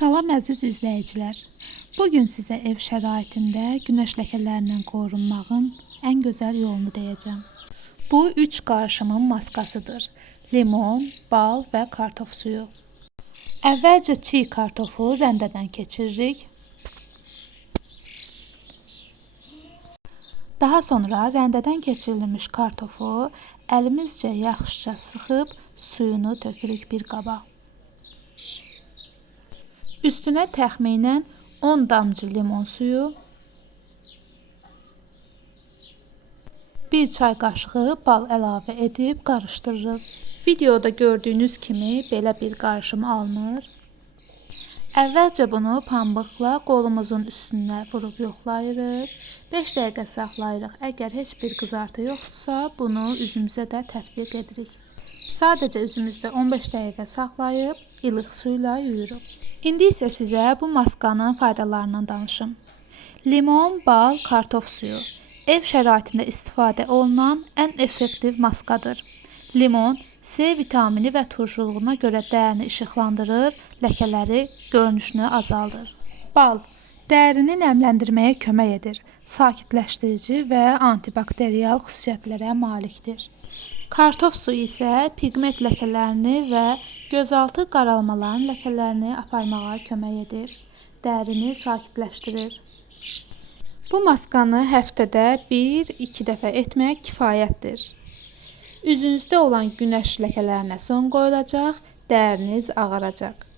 Salam əziz izləyicilər. Bugün sizə ev şəraitində günəş ləkələrindən qorunmağın ən gözəl yolunu deyəcəm. Bu 3 qarışımın maskasıdır. Limon, bal və kartof suyu. Əvvəlcə çiğ kartofu rəndədən keçiririk. Daha sonra rəndədən keçirilmiş kartofu əlimizcə yaxşıca sıxıb suyunu tökürük bir qaba. Üstünə təxminən 10 damcı limon suyu, 1 çay qaşığı bal əlavə edib qarışdırırıq. Videoda gördüyünüz kimi belə bir qarışım alınır. Əvvəlcə bunu pambıqla qolumuzun üstünə vurub yoxlayırıq. 5 dəqiqə saxlayırıq. Əgər heç bir qızartı yoxdursa, bunu üzümüzə də tətbiq edirik. Sadəcə üzümüzdə 15 dəqiqə saxlayıb ilıq su ilə yuyuruq. İndi isə sizə bu maskanın faydalarından danışım. Limon, bal, kartof suyu ev şəraitində istifadə olunan ən effektiv maskadır. Limon C vitamini və turşuluğuna görə dərini işıqlandırır, ləkələri görünüşünü azaldır. Bal dərini nəmləndirməyə kömək edir, sakitləşdirici və antibakteriyal xüsusiyyətlərə malikdir. Kartof suyu isə pigment ləkələrini və gözaltı qaralmaların ləkələrini aparmağa kömək edir, dərini sakitləşdirir. Bu maskanı həftədə 1-2 dəfə etmək kifayətdir. Üzünüzdə olan günəş ləkələrinə son qoyulacaq, dəriniz ağaracaq.